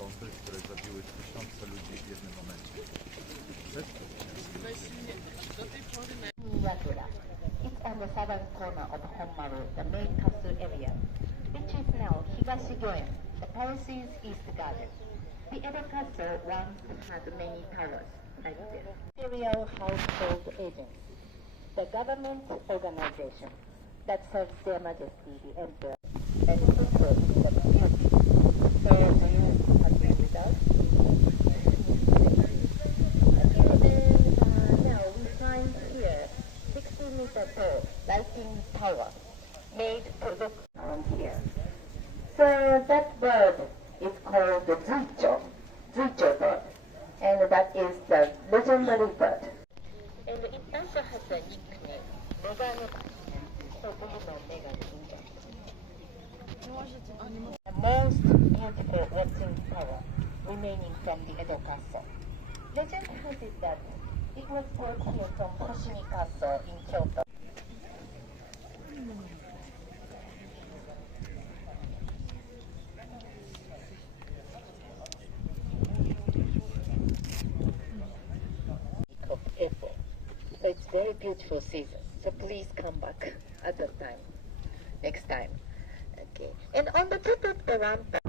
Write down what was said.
bomby, które zabiły tysiące ludzi w jednym momencie. Yakura. It's on the southern corner of Honmaru, the main castle area, which is now Higashigyoen, the palace's east garden. The Edo castle once had many towers, like this. Imperial Household Agents, the government organization that serves Their Majesty the Emperor, and also the beauty. So, do you agree with us? Now we find here 60-meter tall lighting tower made to look around here. So that bird is called the Zuicho bird, and that is the legendary bird. And it also has a nickname, Megane. So do you know Megane Ninja? The most beautiful watching tower remaining from the Edo castle. Legend has it that it was brought here from Hoshimi Castle in Kyoto. Of April. So it's very beautiful season. So please come back at that time. Next time. Okay. And on the top of the rampart,